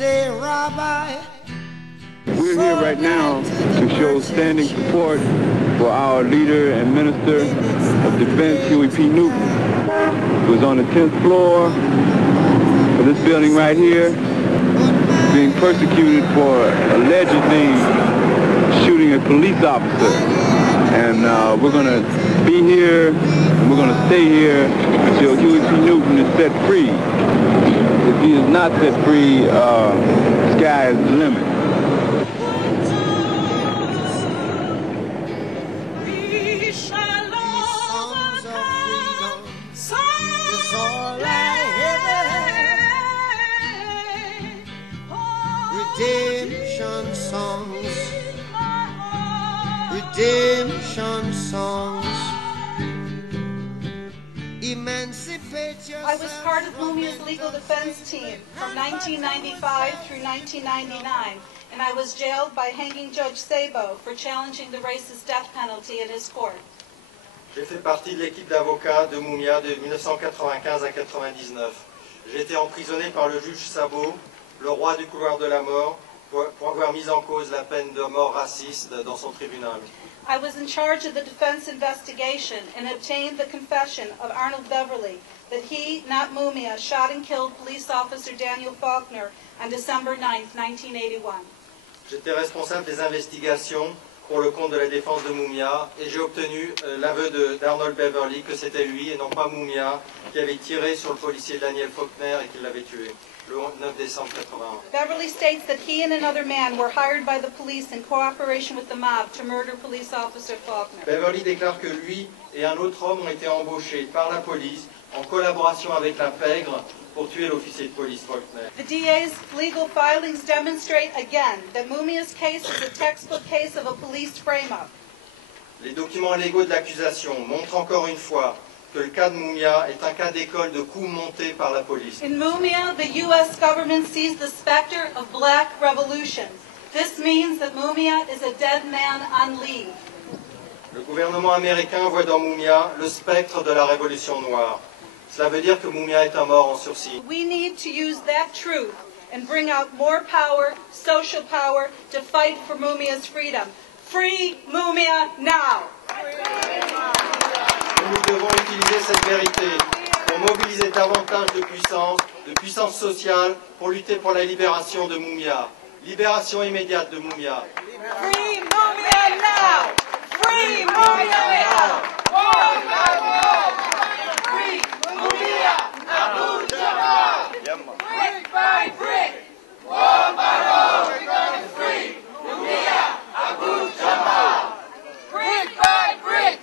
Day, Rabbi. We're here right now to show standing support for our leader and minister of defense, Huey P. Newton, who is on the 10th floor of this building right here, being persecuted for allegedly shooting a police officer. And we're going to be here, and we're going to stay here until Huey P. Newton is set free. If he is not set free, sky is the limit. Redemption songs, redemption songs, emancipate yourself. I was part of Mumia's legal defense team from 1995 through 1999, and I was jailed by hanging Judge Sabo for challenging the racist death penalty in his court. J'ai fait partie de l'équipe d'avocats de Mumia de 1995 à 99. J'ai été emprisonné par le juge Sabo, le roi du couloir de la mort, pour avoir mis en cause la peine de mort raciste dans son tribunal. I was in charge of the defense investigation and obtained the confession of Arnold Beverly that he, not Mumia, shot and killed police officer Daniel Faulkner on December 9, 1981. J'étais responsable des investigations pour le compte de la défense de Mumia et j'ai obtenu l'aveu d'Arnold Beverly que c'était lui et non pas Mumia qui avait tiré sur le policier Daniel Faulkner et qui l'avait tué. Le 9 décembre 81. Beverly states that he and another man were hired by the police in cooperation with the mob to murder police officer Faulkner. Beverly déclare que lui et un autre homme ont été embauchés par la police en collaboration avec la pègre pour tuer l'officier de police Faulkner. The DA's legal filings demonstrate again that Mumia's case is a textbook case of a police frame-up. Les documents légaux de l'accusation montrent encore une fois que le cas de Mumia est un cas d'école de coups montés par la police. In Mumia, the U.S. government sees the specter of black revolution. This means that Mumia is a dead man on leave. Le gouvernement américain voit dans Mumia le spectre de la révolution noire. Cela veut dire que Mumia est un mort en sursis. We need to use that truth and bring out more power, social power, to fight for Mumia's freedom. Free Mumia now! Nous devons utiliser cette vérité pour mobiliser davantage de puissance sociale pour lutter pour la libération de Mumia. Libération immédiate de Mumia. Free Mumia now! Free Mumia now! Free Mumia! Abu Jamal! Brick by brick! Wall by wall! We're gonna free Mumia! Abu Jamal! Brick by brick!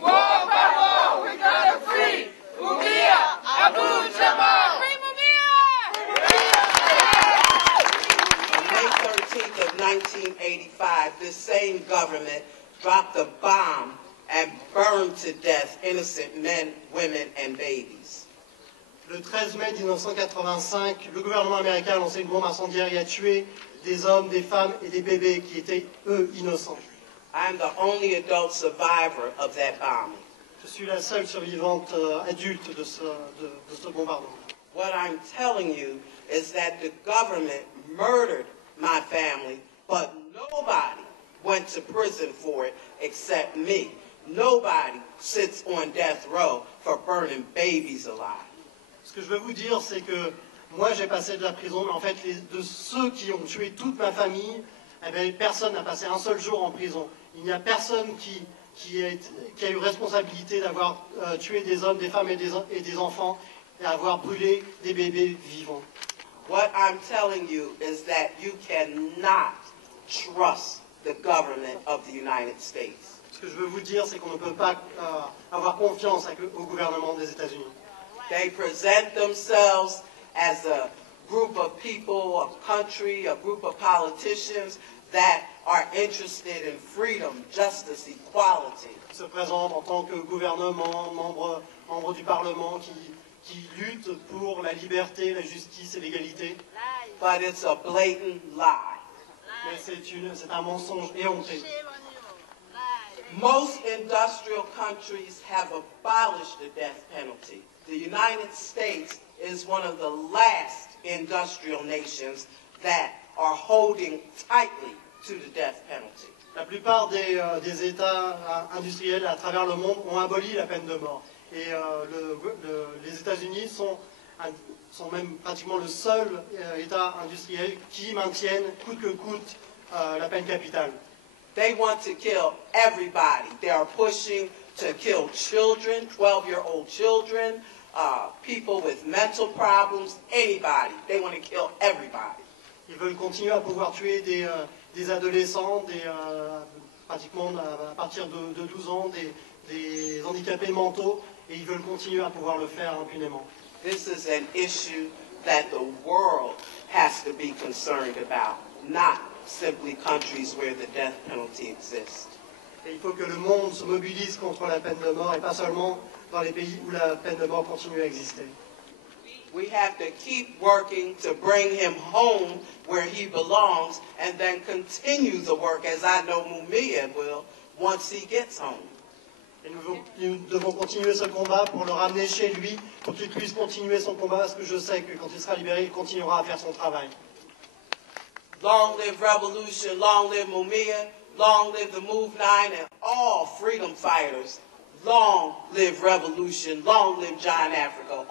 Wall by wall! We're gonna free Mumia! Abu Jamal! Free Mumia! On May 13th of 1985, this same government dropped a bomb and burned to death innocent men, women, and babies. Le 13 mai 1985, le gouvernement américain a lancé une bombe incendiaire et a tué des hommes, des femmes et des bébés qui étaient, eux, innocents. I'm the only adult survivor of that bombing. Je suis la seule survivante adulte de ce bombardement. What I'm telling you is that the government murdered my family, but nobody went to prison for it except me. Nobody sits on death row for burning babies alive. Ce que je veux vous dire, c'est que moi j'ai passé de la prison, mais en fait de ceux qui ont tué toute ma famille, eh bien, personne n'a passé un seul jour en prison. Il n'y a personne qui a eu responsabilité d'avoir tué des hommes, des femmes et des enfants et avoir brûlé des bébés vivants. What I'm telling you is that you cannot trust the government of the United States. Ce que je veux vous dire, c'est qu'on ne peut pas avoir confiance au gouvernement des États-Unis. They present themselves as a group of people, a country, a group of politicians that are interested in freedom, justice, equality. Ils se présentent en tant que gouvernement, membres du Parlement qui luttent pour la liberté, la justice et l'égalité. But it's a blatant lie. Mais c'est un mensonge éhonté. Most industrial countries have abolished the death penalty. The United States is one of the last industrial nations that are holding tightly to the death penalty. La plupart des États industriels à travers le monde ont aboli la peine de mort. Et les États-Unis sont même pratiquement le seul État industriel qui maintienne coûte que coûte la peine capitale. They want to kill everybody. They are pushing to kill children, 12-year-old children, people with mental problems, anybody. They want to kill everybody. Ils veulent continuer à pouvoir tuer des adolescents, pratiquement à partir de 12 ans, des handicapés mentaux, et ils veulent continuer à pouvoir le faire impunément. This is an issue that the world has to be concerned about, not simply countries where the death penalty exists. Et il faut que le monde se mobilise contre la peine de mort, et pas seulement dans les pays où la peine de mort continue à exister. We have to keep working to bring him home where he belongs and then continue the work, as I know Mumia will, once he gets home. Et nous devons continuer ce combat pour le ramener chez lui, pour qu'il puisse continuer son combat, parce que je sais que quand il sera libéré, il continuera à faire son travail. Long live revolution, long live Mumia, long live the Move 9 and all freedom fighters. Long live revolution, long live John Africa.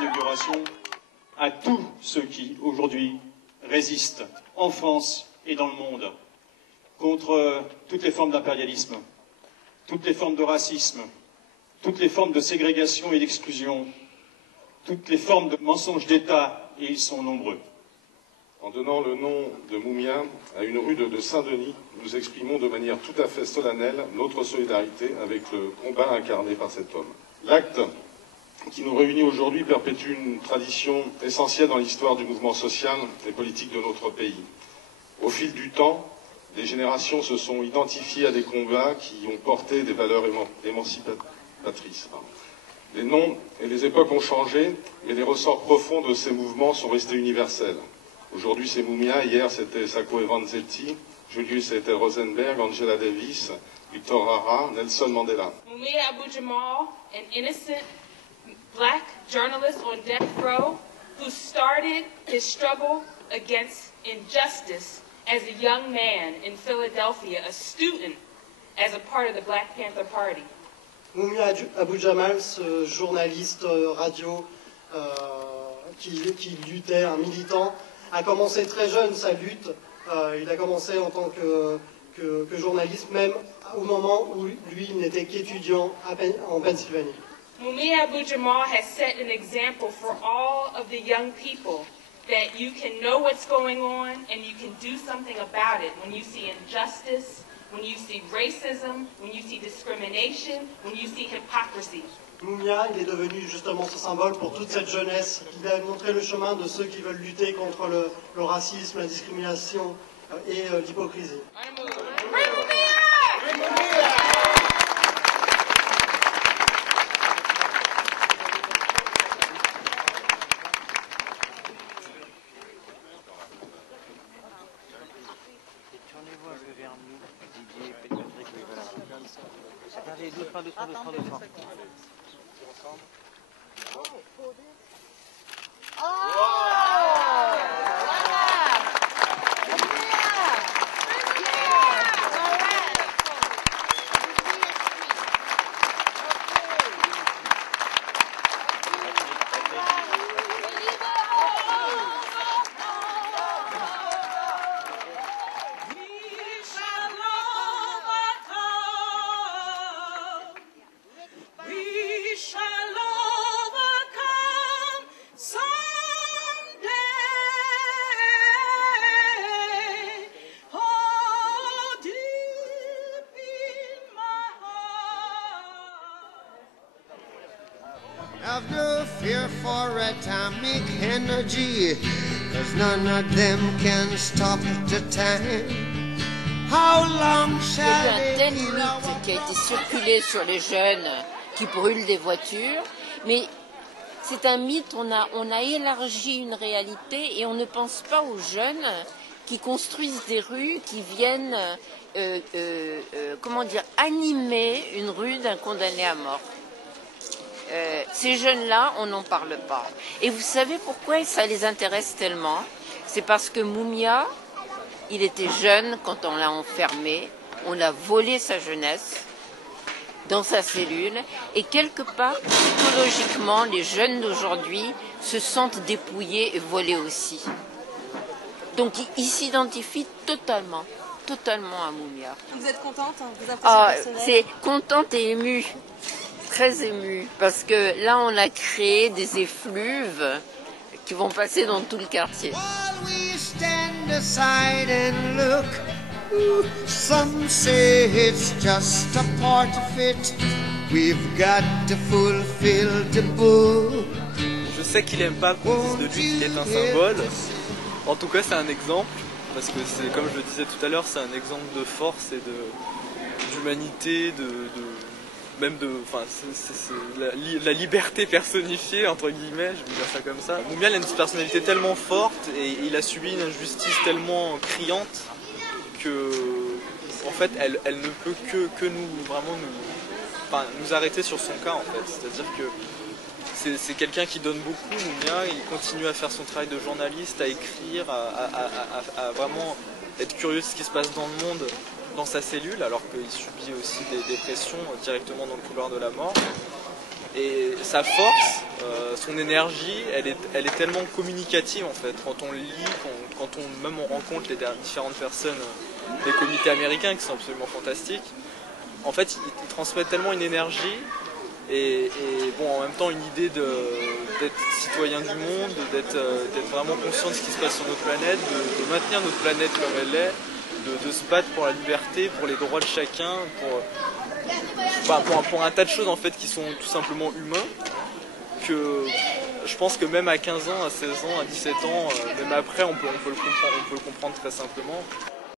Inauguration à tous ceux qui aujourd'hui résistent en France et dans le monde contre toutes les formes d'impérialisme, toutes les formes de racisme, toutes les formes de ségrégation et d'exclusion, toutes les formes de mensonges d'État, et ils sont nombreux. En donnant le nom de Mumia à une rue de Saint-Denis, nous exprimons de manière tout à fait solennelle notre solidarité avec le combat incarné par cet homme. L'acte qui nous réunit aujourd'hui perpétue une tradition essentielle dans l'histoire du mouvement social et politique de notre pays. Au fil du temps, des générations se sont identifiées à des combats qui ont porté des valeurs émancipatrices. Les noms et les époques ont changé, mais les ressorts profonds de ces mouvements sont restés universels. Aujourd'hui, c'est Mumia, hier, c'était Sacco e Vanzetti, Julius c'était Rosenberg, Angela Davis, Victor Hara, Nelson Mandela. Mumia Abu-Jamal, an innocent black journalist on death row who started his struggle against injustice as a young man in Philadelphia, a student, as a part of the Black Panther Party. Mumia Abu-Jamal, ce journaliste radio qui luttait, un militant, a commencé très jeune sa lutte. Il a commencé en tant que journaliste, même au moment où lui n'était qu'étudiant en Pennsylvanie. Mumia Abu-Jamal has set an example for all of the young people that you can know what's going on and you can do something about it when you see injustice, when you see racism, when you see discrimination, when you see hypocrisy. Mumia, il est devenu justement ce symbole pour toute cette jeunesse. Il a montré le chemin de ceux qui veulent lutter contre le racisme, la discrimination et l'hypocrisie. Have no fear for atomic energy, 'cause none of them can stop the time. How long Il y a eu shall un tel they kill our mythe qui a été circulé sur les jeunes qui brûlent des voitures, mais c'est un mythe, on a élargi une réalité et on ne pense pas aux jeunes qui construisent des rues, qui viennent animer une rue d'un condamné à mort. Ces jeunes-là, on n'en parle pas. Et vous savez pourquoi ça les intéresse tellement? C'est parce que Mumia, il était jeune quand on l'a enfermé, on a volé sa jeunesse dans sa cellule, et quelque part, psychologiquement, les jeunes d'aujourd'hui se sentent dépouillés et volés aussi. Donc ils s'identifient totalement à Mumia. Vous êtes contente? Vous appréciez c'est contente et émue, très émue, parce que là on a créé des effluves qui vont passer dans tout le quartier. Some say it's just a part of it. We've got to fulfill the book. Je sais qu'il aime pas qu'on dise de lui qu'il est un symbole. En tout cas, c'est un exemple, parce que c'est, comme je le disais tout à l'heure, c'est un exemple de force et d'humanité, c'est la liberté personnifiée, entre guillemets, je vais dire ça comme ça. Mumia a une personnalité tellement forte et il a subi une injustice tellement criante que, en fait, elle ne peut que nous arrêter sur son cas, en fait. C'est-à-dire que c'est quelqu'un qui donne beaucoup, Mumia, il continue à faire son travail de journaliste, à écrire, à vraiment être curieux de ce qui se passe dans le monde, dans sa cellule, alors qu'il subit aussi des pressions directement dans le couloir de la mort. Et sa force, son énergie, elle est tellement communicative en fait. Quand on lit, quand on rencontre les différentes personnes des comités américains qui sont absolument fantastiques, en fait ils transmettent tellement une énergie et bon, en même temps une idée d'être citoyen du monde, d'être vraiment conscient de ce qui se passe sur notre planète, de maintenir notre planète comme elle est, de se battre pour la liberté, pour les droits de chacun, pour un tas de choses en fait qui sont tout simplement humains, que je pense que même à 15 ans, à 16 ans, à 17 ans, même après on peut le comprendre très simplement.